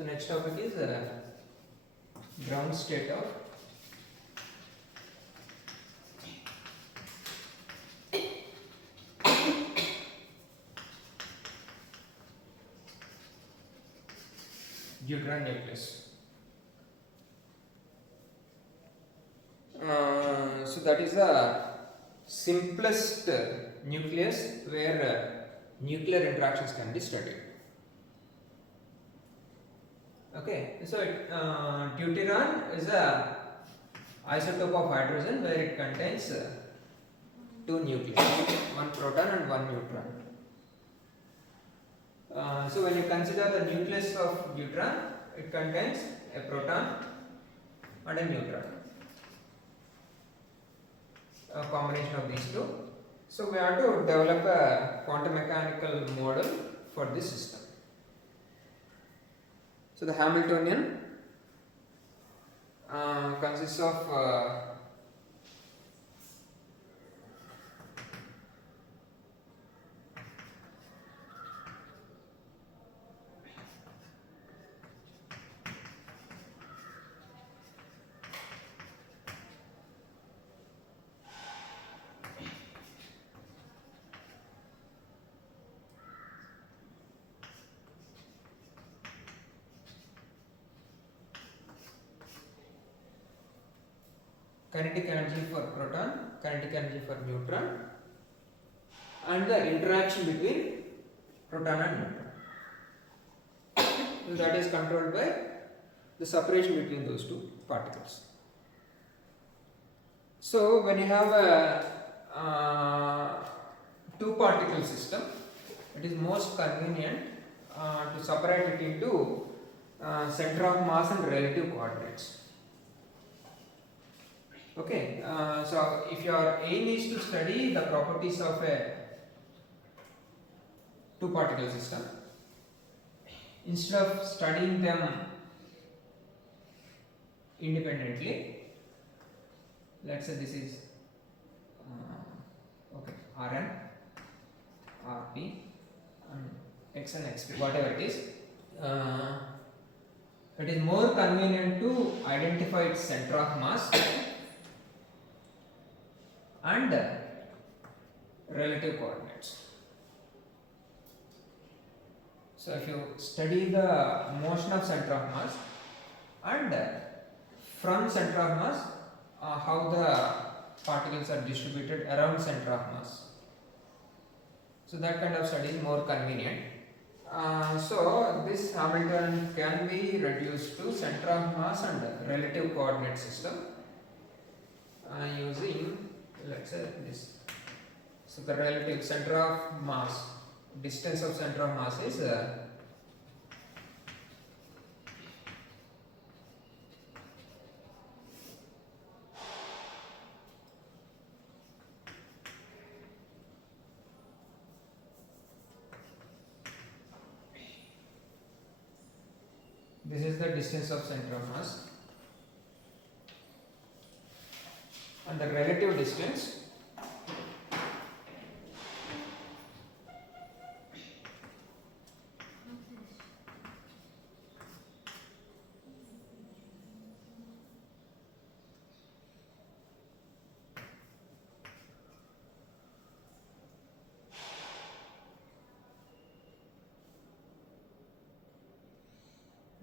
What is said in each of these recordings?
So next topic is ground state of Deuteton nucleus. So that is the simplest nucleus where nuclear interactions can be studied. Okay, so deuteron is a isotope of hydrogen where it contains two nuclei, one proton and one neutron. So when you consider the nucleus of deuteron, it contains a proton and a neutron, a combination of these two. So we have to develop a quantum mechanical model for this system. So the Hamiltonian consists of kinetic energy for proton, kinetic energy for neutron, and the interaction between proton and neutron. So that is controlled by the separation between those two particles. So when you have a two particle system, it is most convenient to separate it into center of mass and relative coordinates. Okay, so if your aim is to study the properties of a two particle system, instead of studying them independently, let's say this is okay, Rn, Rp, and X and Xp, whatever it is more convenient to identify its center of mass and relative coordinates. So if you study the motion of center of mass and from center of mass how the particles are distributed around center of mass, so that kind of study is more convenient. So this Hamiltonian can be reduced to center of mass and relative coordinate system using, let's say, this. So the relative center of mass, distance of center of mass is this is the distance of center of mass, and the relative distance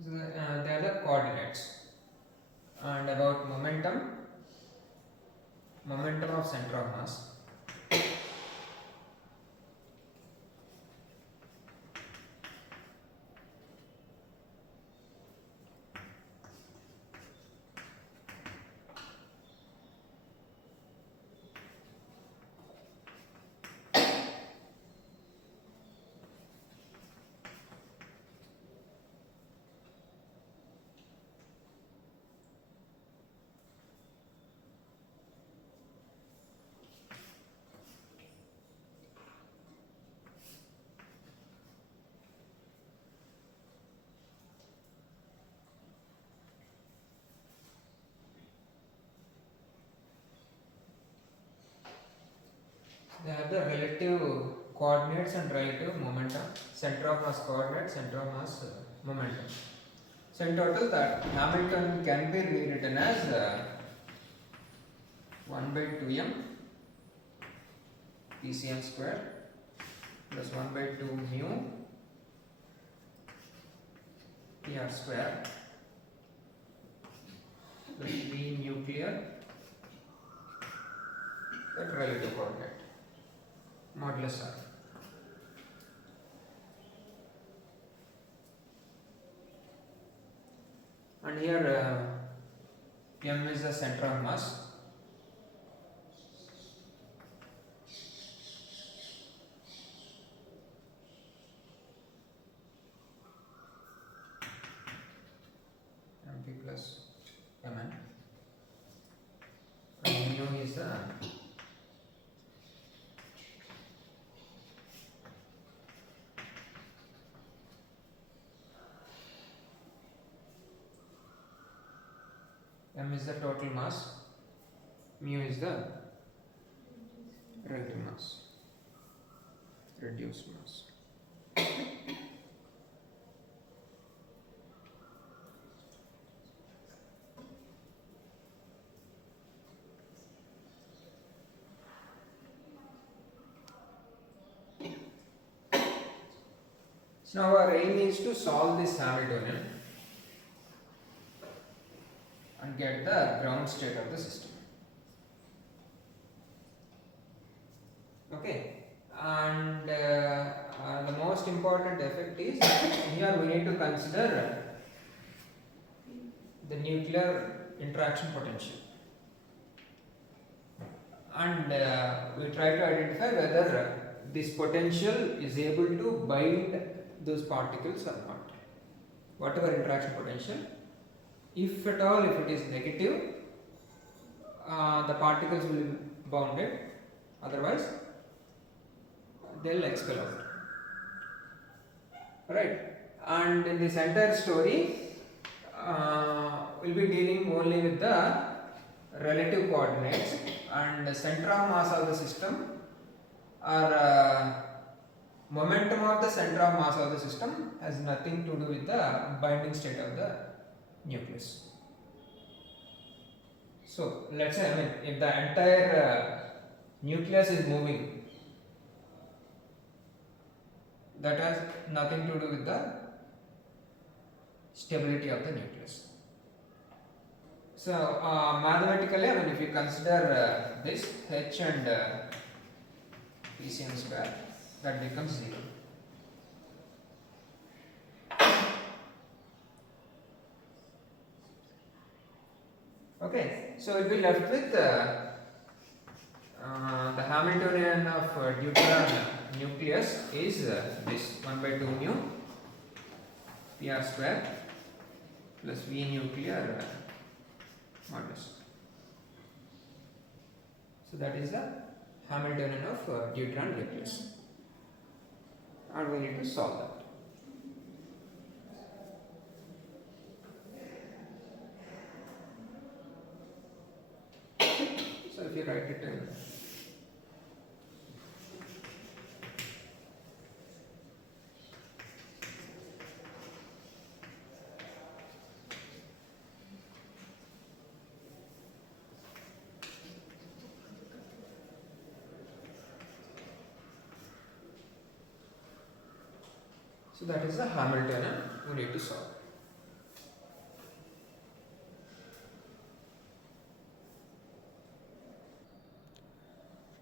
they are the coordinates. And about momentum of center of mass, they have the relative coordinates and relative momentum, center of mass coordinate, center of mass momentum. So in total, that Hamilton can be rewritten as 1 by 2m PCM square plus 1 by 2 mu PR square plus V nuclear at relative coordinate modulus R. And here M is the center of mass. MP plus Mn. And mu is the M is the total mass, mu is the relative mass, reduced mass. So now our aim is to solve this Hamiltonian and get the ground state of the system. Okay, and the most important effect is here we need to consider the nuclear interaction potential, and we try to identify whether this potential is able to bind those particles or not. Whatever interaction potential, if at all, if it is negative, the particles will be bounded, otherwise they will expel out. Right? And in this entire story, we will be dealing only with the relative coordinates, and the center of mass of the system or momentum of the center of mass of the system has nothing to do with the binding state of the nucleus. So let's say, I mean, if the entire nucleus is moving, that has nothing to do with the stability of the nucleus. So mathematically, I mean, if you consider this H and PCM square, that becomes 0. Okay, so we'll be left with the Hamiltonian of Deuteton nucleus is this 1 by 2 mu PR square plus V nuclear modulus. So that is the Hamiltonian of Deuteton nucleus, and we need to solve that. So if you write it in so that is the Hamiltonian we need to solve.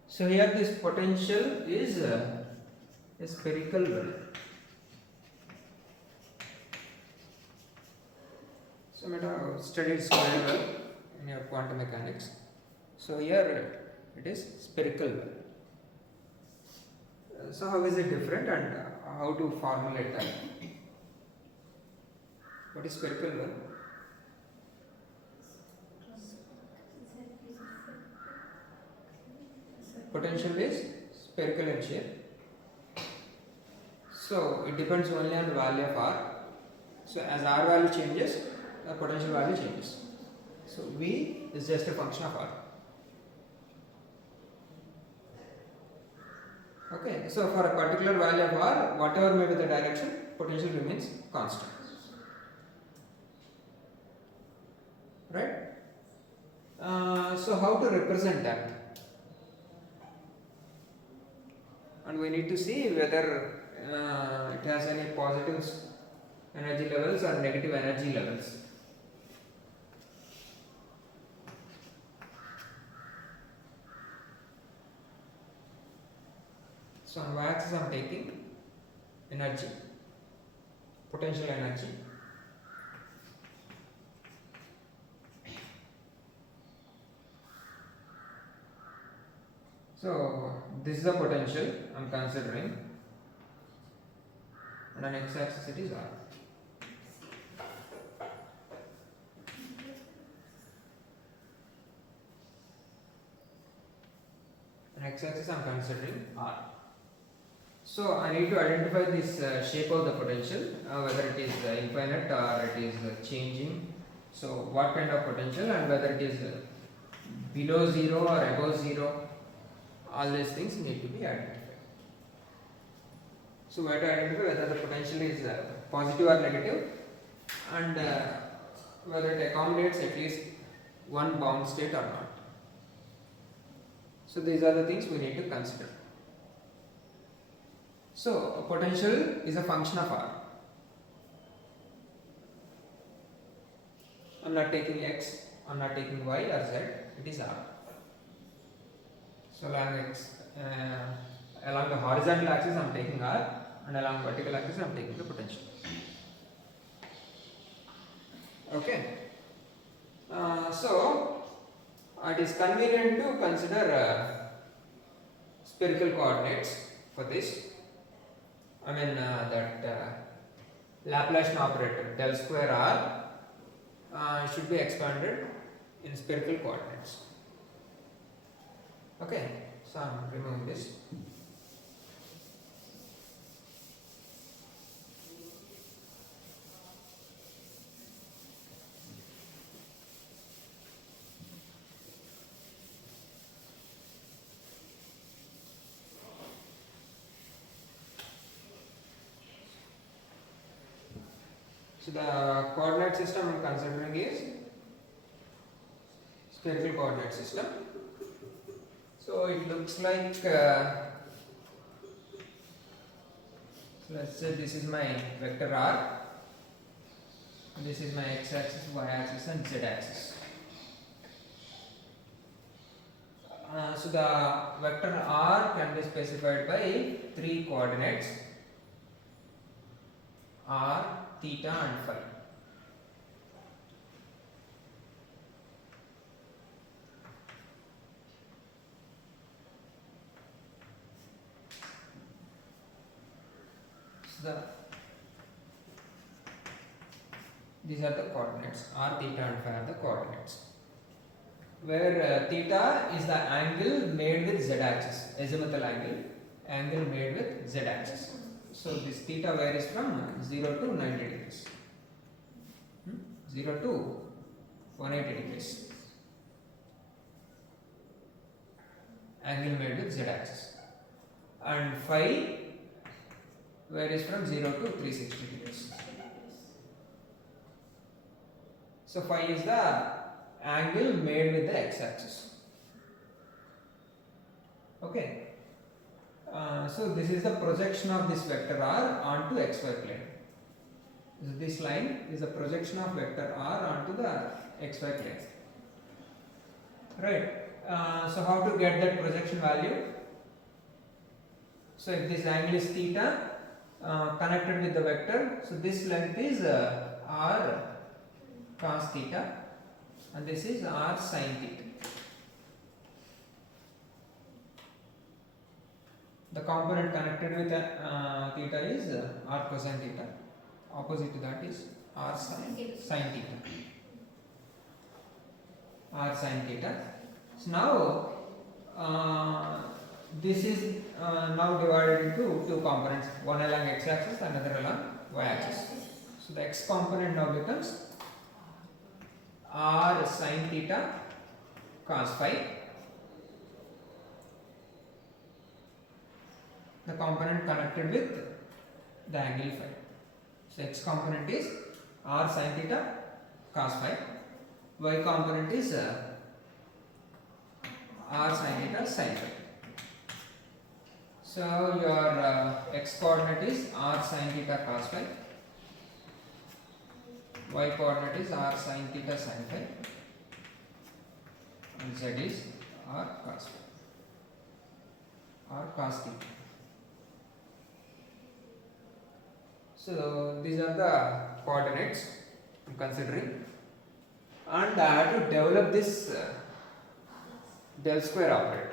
So here this potential is a spherical well. So we have studied square well in your quantum mechanics. So here it is spherical well. So how is it different and how to formulate that? What is spherical well? Potential is spherical in shape. So it depends only on the value of R. So as R value changes, the potential value changes. So V is just a function of R. Okay, so for a particular value of R, whatever may be the direction, potential remains constant. right? So how to represent that? And we need to see whether it has any positive energy levels or negative energy levels. So on y-axis I am taking energy, potential energy. So this is the potential I am considering, and on x-axis it is R. On x-axis I am considering R. So I need to identify this shape of the potential, whether it is infinite or it is changing. So what kind of potential, and whether it is below 0 or above 0, all these things need to be identified. So we have to identify whether the potential is positive or negative, and whether it accommodates at least one bound state or not. So these are the things we need to consider. So potential is a function of R. I am not taking x, I am not taking y or z, it is R. So along the horizontal axis I am taking R, and along vertical axis I am taking the potential. Okay. So it is convenient to consider spherical coordinates for this. I mean that Laplacian operator del square R should be expanded in spherical coordinates. Okay, so I am removing this. So the coordinate system I am considering is spherical coordinate system. So it looks like, so let's say this is my vector R, this is my x-axis, y-axis and z-axis. So the vector R can be specified by three coordinates: R, theta and phi. So these are the coordinates. R, theta and phi are the coordinates, where theta is the angle made with z-axis, azimuthal angle made with z-axis. So this theta varies from 0 to 90 degrees, 0 to 180 degrees, angle made with z-axis, and phi varies from 0 to 360 degrees. So phi is the angle made with the x-axis. Okay. So this is the projection of this vector R onto xy plane. So this line is the projection of vector R onto the xy plane. Right. So how to get that projection value? So if this angle is theta connected with the vector, so this length is R cos theta, and this is R sin theta. The component connected with theta is R cosine theta. Opposite to that is R sin theta. R sin theta. So now this is now divided into two components, one along x-axis, another along y-axis. So the x component now becomes R sin theta cos phi. The component connected with the angle phi. So x component is R sin theta cos phi, y component is r sin theta sin phi. So your x coordinate is r sin theta cos phi, y coordinate is r sin theta sin phi, and z is r cos phi, r cos theta. So these are the coordinates I'm considering, and I have to develop this del square operator.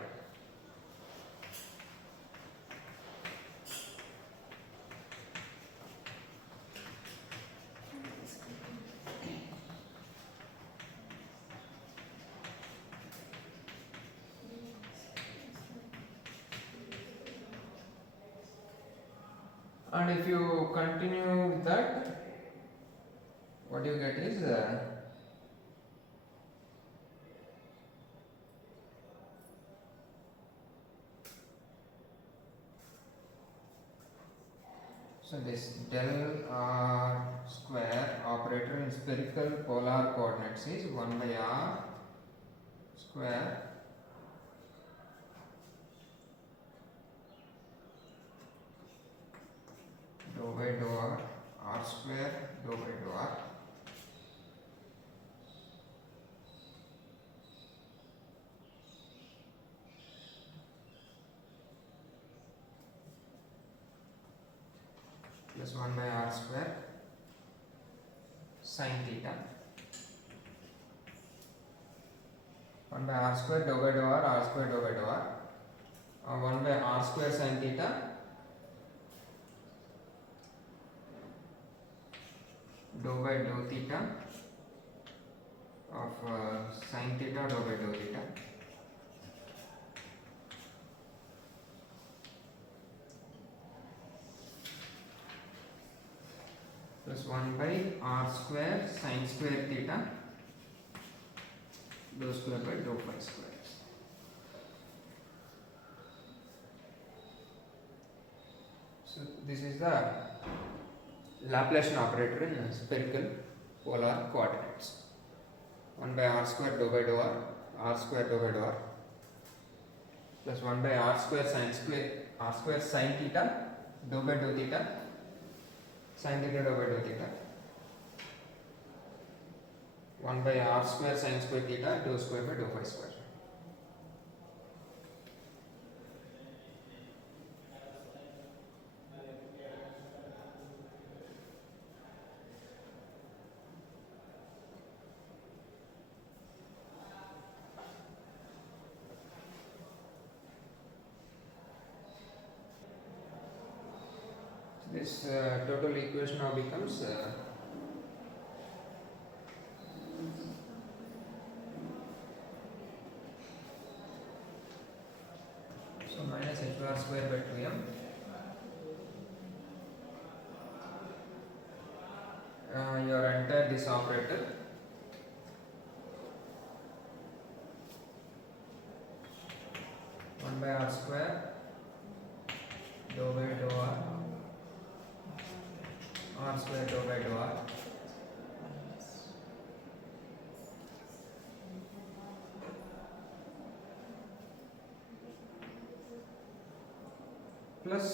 And if you continue with that, what you get is so this del r square operator in spherical polar coordinates is 1 by r square dou by dou r square dou by dou r plus 1 by r square sin theta, 1 by r square dou by dou r square dou by dou r, 1 by r square sin theta dou by dou theta of sin theta dou by dou theta plus 1 by r square sin square theta dou square by dou phi square. So this is the Laplacian operator in spherical polar coordinates. 1 by r square dou by dou r square dou by dou r plus 1 by r square sin theta dou by dou theta sin theta dou by dou theta, 1 by r square sin square theta dou square by dou phi square. This total equation now becomes so minus h bar square by 2m your entire this operator one by r square dou by dou r square dou by dou r plus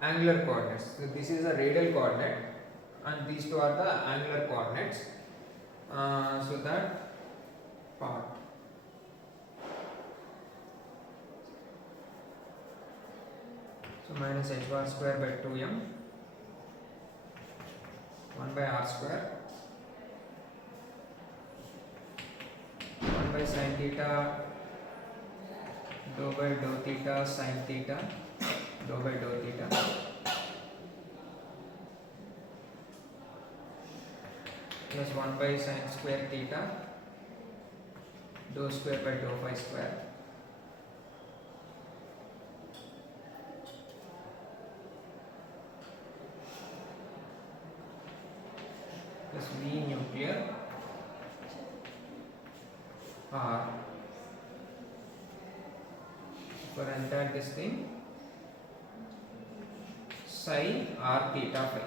angular coordinates. So this is a radial coordinate and these two are the angular coordinates. So that part so minus h bar square by 2m 1 by r square 1 by sin theta dou by dou theta sin theta dou by dou theta plus 1 by sin square theta dou square by dou phi square plus V nuclear R for entire this thing psi r theta phi.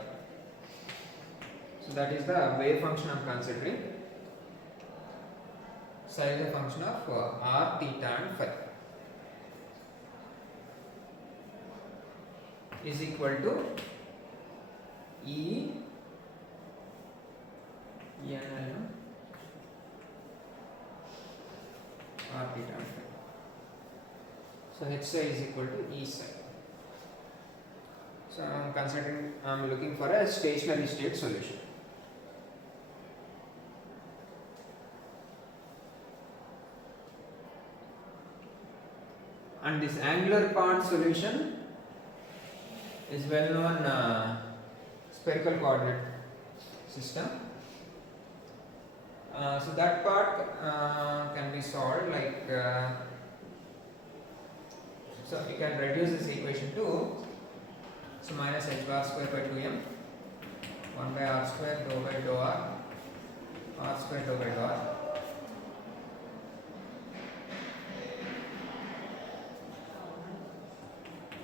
So that is the wave function I am considering. psi is a function of r, theta and phi is equal to E n r, theta and phi. So h psi is equal to E psi. So I am looking for a stationary state solution. And this angular part solution is well known spherical coordinate system. So that part can be solved like so we can reduce this equation to so minus h bar square by 2m 1 by r square dou by dou r square dou by dou r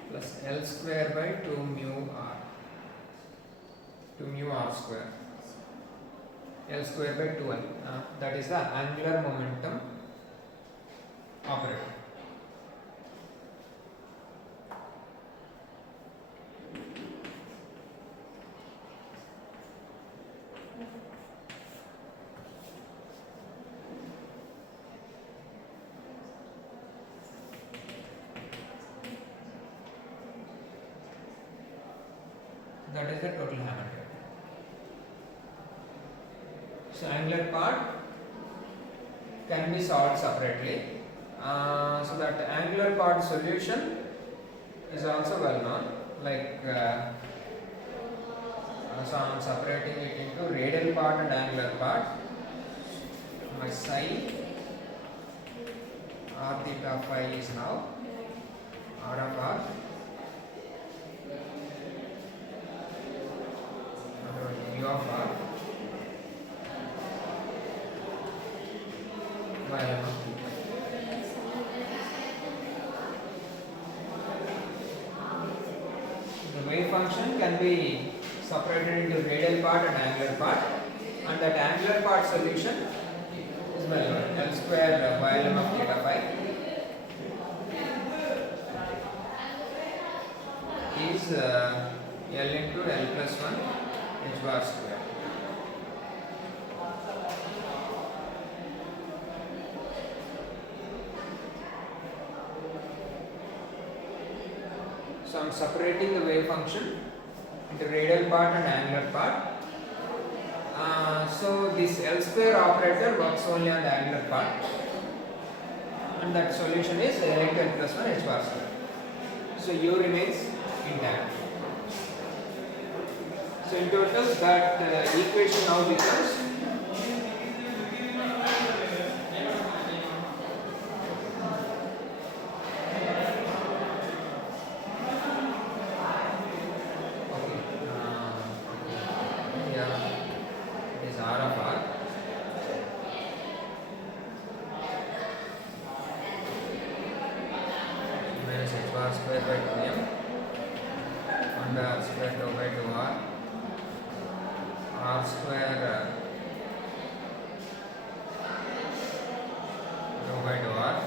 plus L square by 2 mu r square, L square by 2L. That is the angular momentum operator. That is the total Hamilton. So angular part can be solved separately. So that angular part solution is also well known. Like so I am separating it into radial part and angular part. My psi r theta phi is now r of r. U of r by ln of theta. The wave function can be separated into radial part and angular part, and that angular part solution is well known, L square by ln of theta phi is L into L plus 1 h bar square. So I am separating the wave function into radial part and angular part. So this L square operator works only on the angular part, and that solution is L into L plus 1 h bar square. So U remains intact. So in total that equation now becomes square by 2m 1 by r square dou by dou r square dou by dou r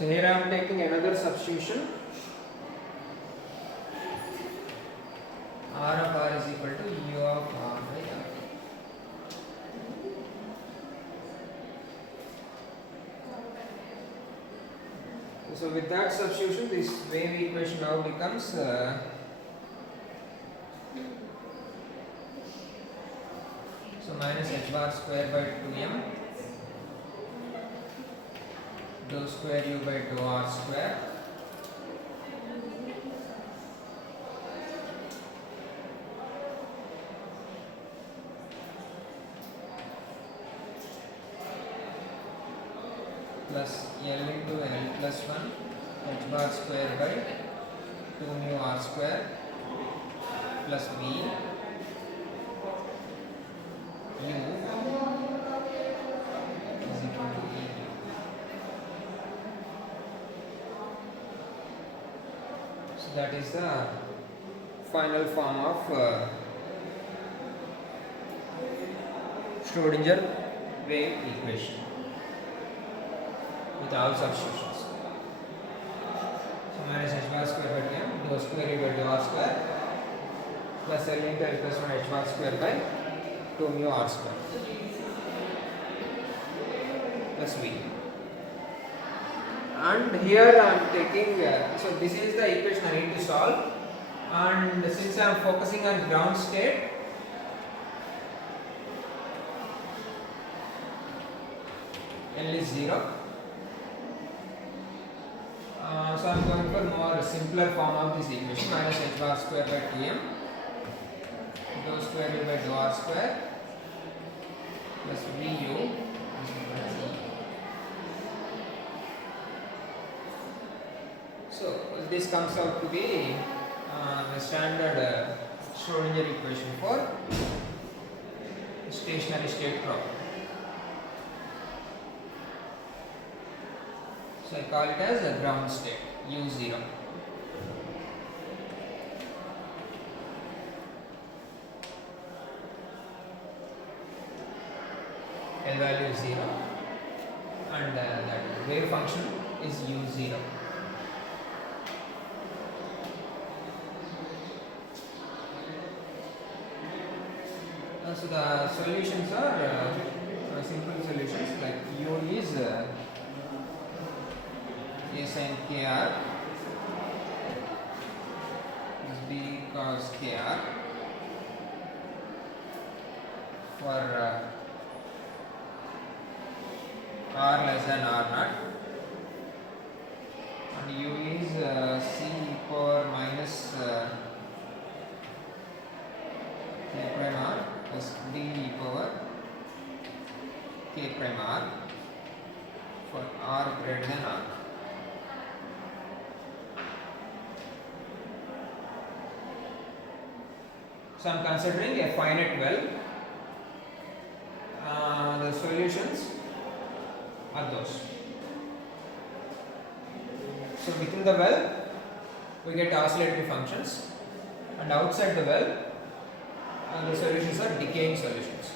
So here I am taking another substitution. R of R is equal to U of R by R. So with that substitution, this wave equation now becomes so minus h bar square by 2m dou square u by dou r square plus L into L plus 1 h bar square by 2 mu r square plus b u is equal to e. So that is the final form of Schrödinger wave equation with all substitutions. So minus h bar square by 2m dou square u by dou r square plus L into L plus 1 h bar square by 2 mu r square plus v. And here I am taking so this is the equation I need to solve, and since I am focusing on ground state, L is 0. So I am going for more simpler form of this equation, minus h bar square by 2m dou square u by dou r square plus vu is equal to e. So this comes out to be the standard Schrödinger equation for stationary state problem. So I call it as a ground state U0. L value is 0 and that wave function is U0. So the solutions are simple solutions, like U is A sin kr is B cos kr for r less than r naught, and U is C e power minus k prime r plus d e power k prime r for r greater than r. So I am considering a finite well. The solutions are those. So within the well we get oscillatory functions, and outside the well the solutions are decaying solutions.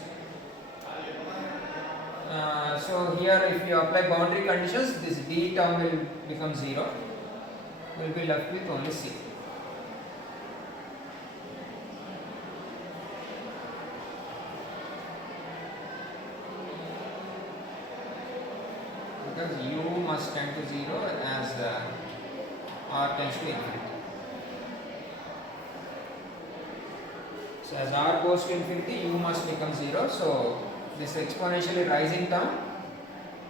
So here if you apply boundary conditions, this d term will become 0. We will be left with only C. Because u must tend to 0 as r tends to infinity. So as r goes to infinity, u must become 0. So this exponentially rising term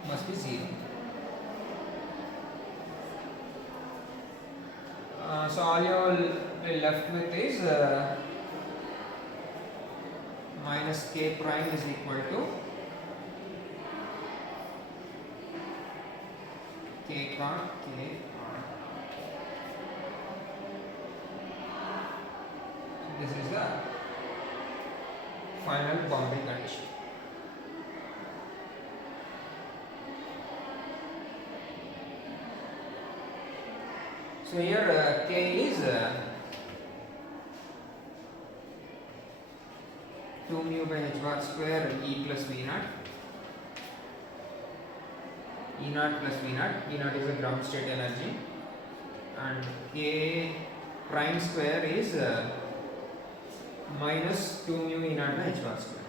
must be 0. So all you will be left with is minus k prime is equal to k cot k r. So this is the final boundary condition. So here k is 2 mu by h bar square e plus v naught. E E naught plus V naught. E naught is the ground state energy, and K prime square is minus 2 mu E naught by h bar square.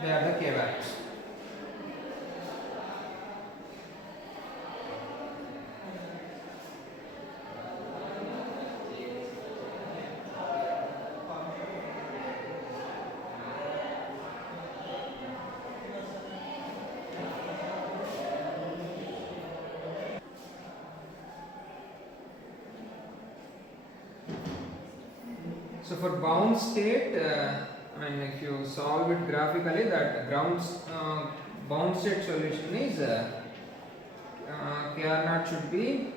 They are the K values. So for bound state, if you solve it graphically, that bound state solution is Kr naught should be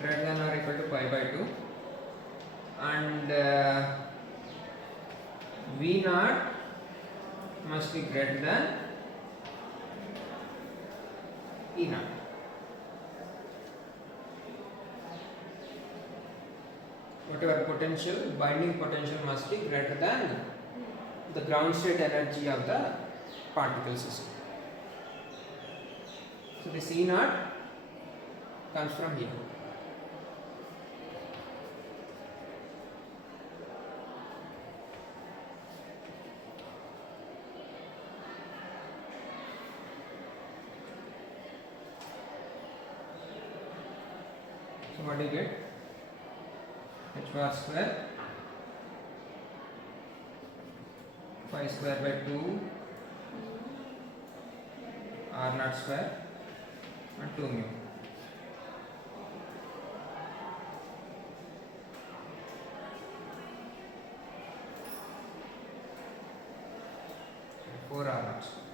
greater than or equal to pi by 2, and V naught must be greater than E naught. Whatever potential, binding potential must be greater than the ground state energy of the particle system. So this E naught comes from here. So what do you get? H bar square pi square by 2 R naught square and 2 mu. So 4 R naught square.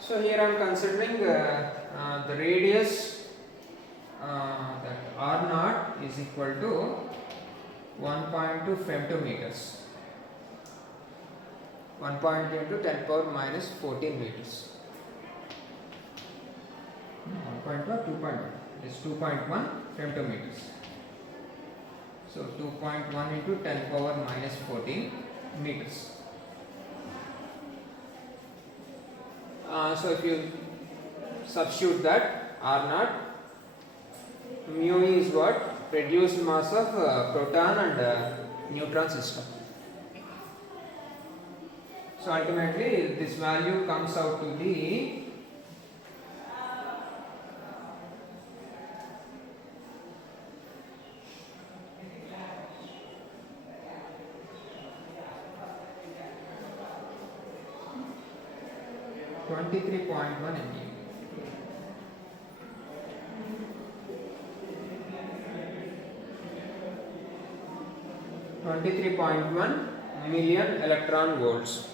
So here I am considering the radius, that R naught is equal to 1.2 femtometers, 1.2 into 10 power minus 14 meters. 1.2 or 2.1? It is 2.1 femtometers. So 2.1 into 10 power minus 14 meters. So if you substitute that, R naught, mu is what? Reduced mass of proton and neutron system. So ultimately this value comes out to be 23.1 MeV. million electron volts.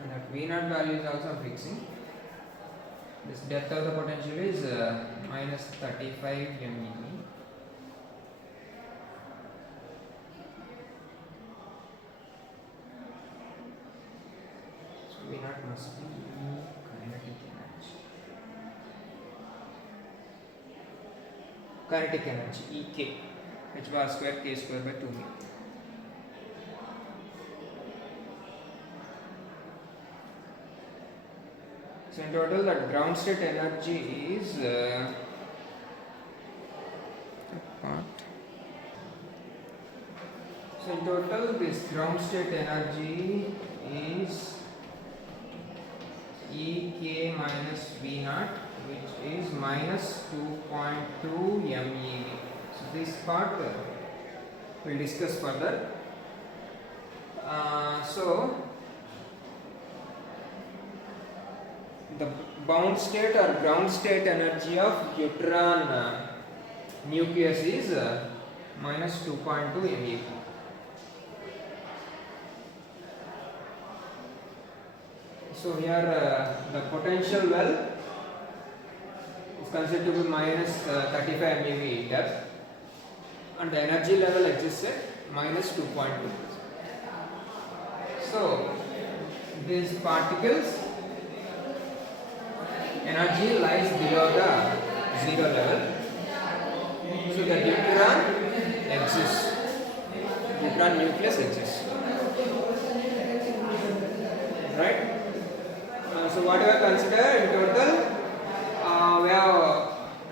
And that V naught value is also fixing. This depth of the potential is minus 35 MeV. So V naught must be kinetic energy. Kinetic energy EK, h bar square k square by 2 mu. So in total, that ground state energy is So in total, this ground state energy is Ek minus V naught, which is minus 2.2 MeV. So this part we'll discuss further. So the bound state or ground state energy of Deuteton nucleus is minus 2.2 MeV. So here the potential well is considered to be minus 35 MeV depth, and the energy level exists at minus 2.2. So these particles energy lies below the zero level. So the Deuteton exists. Deuteton nucleus exists. Right? So what we have considered in total, we have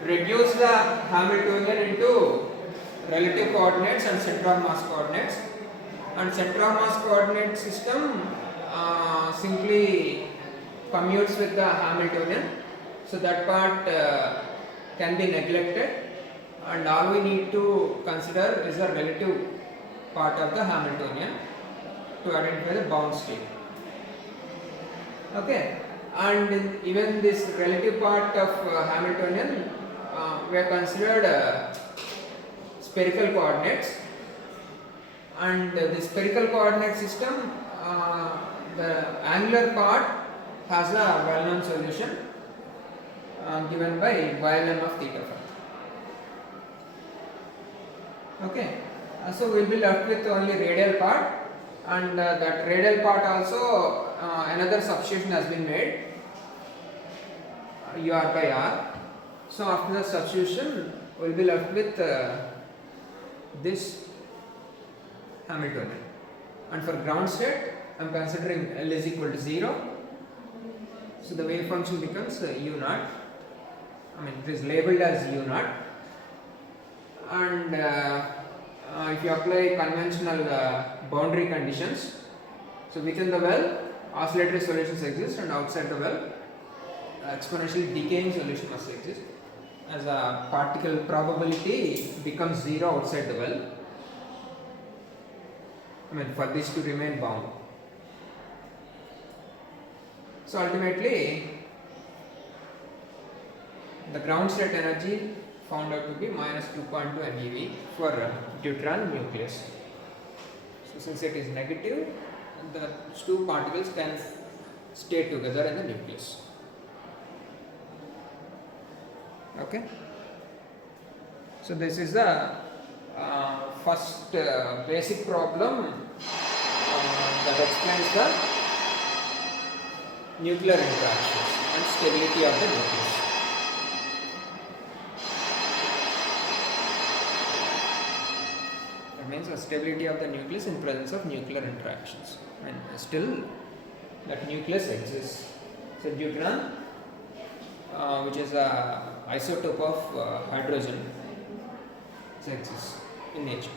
reduced the Hamiltonian into relative coordinates and center of mass coordinates, and center of mass coordinate system simply commutes with the Hamiltonian, so that part can be neglected, and all we need to consider is the relative part of the Hamiltonian to identify the bound state. Okay, and even this relative part of Hamiltonian we have considered spherical coordinates, and the spherical coordinate system, the angular part has a well-known solution given by ln of theta phi. Okay, so we will be left with only radial part, and that radial part also another substitution has been made, UR by R. So after the substitution we will be left with this Hamiltonian, and for ground state I am considering L is equal to 0. So the wave function becomes U naught, I mean it is labelled as U naught, and if you apply conventional boundary conditions, so within the well oscillatory solutions exist, and outside the well exponentially decaying solution must exist, as a particle probability becomes 0 outside the well, I mean for this to remain bound. So ultimately the ground state energy found out to be minus 2.2 MeV for Deuteton nucleus. So since it is negative, the two particles can stay together in the nucleus. Okay. So this is the first basic problem that explains the nuclear interactions and stability of the nucleus. That means the stability of the nucleus in presence of nuclear interactions, and still that nucleus exists. So Deuteton, which is a isotope of hydrogen, exists in nature.